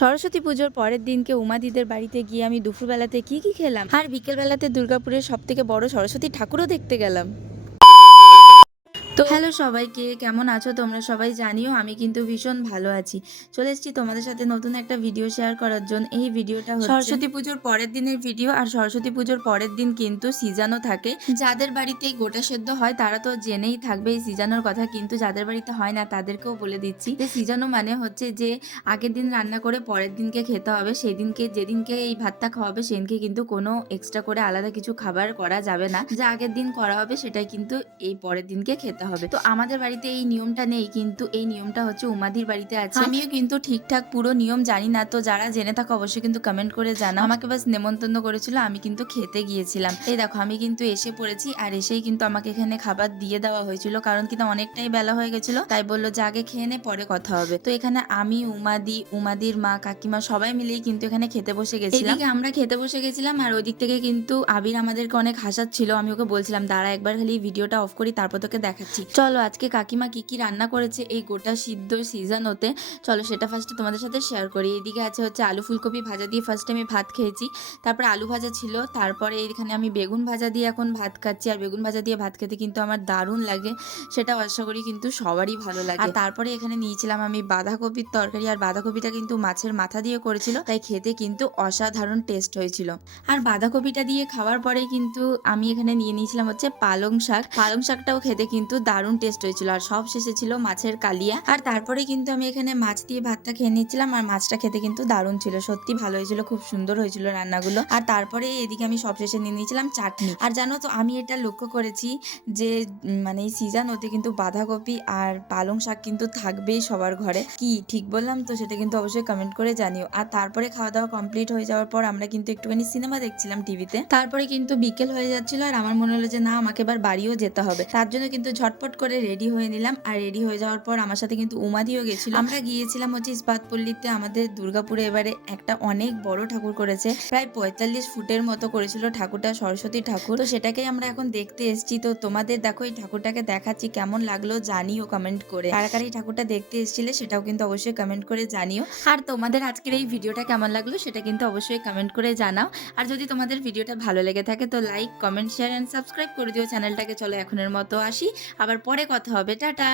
সরস্বতী পুজোর পরের দিনকে উমাদিদের বাড়িতে গিয়ে আমি দুপুরবেলাতে কি খেলাম আর বিকেলবেলাতে দুর্গাপুরের সবথেকে বড় সরস্বতী ঠাকুরও দেখতে গেলাম। তো হ্যালো সবাইকে, কেমন আছো তোমরা সবাই? জানিও আমি কিন্তু ভীষণ ভালো আছি। চলে এসেছি তোমাদের সাথে নতুন একটা ভিডিও শেয়ার করার জন্য। এই ভিডিওটা হচ্ছে সরস্বতী পুজোর পরের দিনের ভিডিও। আর সরস্বতী পুজোর পরের দিন কিন্তু সিজানও থাকে। যাদের বাড়িতে গোটা সেদ্ধ হয় তারা তো জেনেই থাকবে এই সিজানোর কথা, কিন্তু যাদের বাড়িতে হয় না তাদেরকেও বলে দিচ্ছি যে সিজানো মানে হচ্ছে যে আগের দিন রান্না করে পরের দিনকে খেতে হবে। সেই দিনকে যেদিনকে এই ভাতটা খাওয়াবে সেদিনকে কিন্তু কোনো এক্সট্রা করে আলাদা কিছু খাবার করা যাবে না। যা আগের দিন করা হবে সেটাই কিন্তু এই পরের দিনকে খেতে হবে। তো আমাদের বাড়িতে এই নিয়মটা নেই, কিন্তু এই নিয়মটা হচ্ছে উমাদির বাড়িতে আছে। আমিও কিন্তু ঠিকঠাক পুরো নিয়ম জানি না, তো যারা জেনে থাকো অবশ্যই কিন্তু কমেন্ট করে জানাও। আমাকে বাস নেমন্তন্ন করেছিল, আমি কিন্তু খেতে গিয়েছিলাম। এই দেখো আমি কিন্তু এসে পড়েছি, আর এসেই কিন্তু আমাকে এখানে খাবার দিয়ে দেওয়া হয়েছিল, কারণ কিন্তু অনেকটাই বেলা হয়ে গেছিল। তাই বললো যে আগে খেয়ে নে পরে কথা হবে। তো এখানে আমি, উমাদির মা, কাকিমা সবাই মিলেই কিন্তু এখানে খেতে বসে গেছিলাম। এদিকে আমরা খেতে বসে গেছিলাম, আর ওই দিক থেকে কিন্তু আবির আমাদেরকে অনেক হাসাচ্ছিল। আমি ওকে বলছিলাম দাঁড়া একবার খালি ভিডিওটা অফ করি তারপর তোকে দেখাচ্ছি। চলো আজকে কাকিমা কি রান্না করেছে এই গোটা সিদ্ধ সিজন হতে, চলো সেটা ফার্স্টে তোমাদের সাথে শেয়ার করি। এইদিকে আছে হচ্ছে আলু ফুলকপি ভাজা দিয়ে ফার্স্টে আমি ভাত খেয়েছি, তারপরে আলু ভাজা ছিল, তারপরে এইখানে আমি বেগুন ভাজা দিয়ে এখন ভাত খাচ্ছি। আর বেগুন ভাজা দিয়ে ভাত খেতে কিন্তু আমার দারুণ লাগে, সেটা আশা করি কিন্তু সবারই ভালো লাগে। আর তারপরে এখানে নিয়েছিলাম আমি বাঁধাকপির তরকারি, আর বাঁধাকপিটা কিন্তু মাছের মাথা দিয়ে করেছিল, তাই খেতে কিন্তু অসাধারণ টেস্ট হয়েছিল। আর বাঁধাকপিটা দিয়ে খাওয়ার পরে কিন্তু আমি এখানে নিয়ে নিয়েছিলাম হচ্ছে পালং শাকটাও খেতে কিন্তু দারুণ টেস্ট হয়েছিল। আর সব শেষে ছিল মাছের কালিয়া। আর তারপরে কিন্তু আমি এখানে মাছ দিয়ে ভাতটা খেয়ে নিচ্ছিলাম, আর মাছটা খেতে কিন্তু দারুণ ছিল, সত্যি ভালো হয়েছিল, খুব সুন্দর হয়েছিল রান্নাগুলো। আর তারপরে এদিকে আমি সব শেষে নিয়ে নিয়েছিলাম চাটনি। আর জানো তো আমি এটা লক্ষ্য করেছি যে মানে এই সিজন হতে কিন্তু বাঁধাকপি আর পালং শাক কিন্তু থাকবেই সবার ঘরে। কি ঠিক বললাম তো? সেটা কিন্তু অবশ্যই কমেন্ট করে জানিও। আর তারপরে খাওয়া দাওয়া কমপ্লিট হয়ে যাওয়ার পর আমরা কিন্তু একটুখানি সিনেমা দেখছিলাম টিভিতে। তারপরে কিন্তু বিকেল হয়ে যাচ্ছিল, আর আমার মনে হলো যে না আমাকে এবার বাড়িও যেতে হবে। তার জন্য কিন্তু ঝটপট করে রেডি হয়ে নিলাম। আর রেডি হয়ে যাওয়ার পর আমার সাথে কিন্তু উমাদিও গেছিল। আমরা গিয়েছিলাম হচ্ছে ইস্পাতপল্লীতে। আমাদের দুর্গাপুরে এবারে একটা অনেক বড় ঠাকুর করেছে, প্রায় 45 ফুটের মতো করেছিল ঠাকুরটা, সরস্বতী ঠাকুর। তো সেটাকেই আমরা এখন দেখতে এসেছি। তো তোমাদের দেখো এই ঠাকুরটাকে দেখাচ্ছি, কেমন লাগলো জানিও কমেন্ট করে। কারা কারা এই ঠাকুরটা দেখতে এসেছিলে সেটাও কিন্তু অবশ্যই কমেন্ট করে জানিও। আর তোমাদের আজকের এই ভিডিওটা কেমন লাগলো সেটা কিন্তু অবশ্যই কমেন্ট করে জানাও। আর যদি তোমাদের ভিডিওটা ভালো লেগে থাকে তো like, comment, share and subscribe করে দিও চ্যানেলটাকে। চলো এখনের মতো আসি, আবার পরে কথা হবে, টাটা।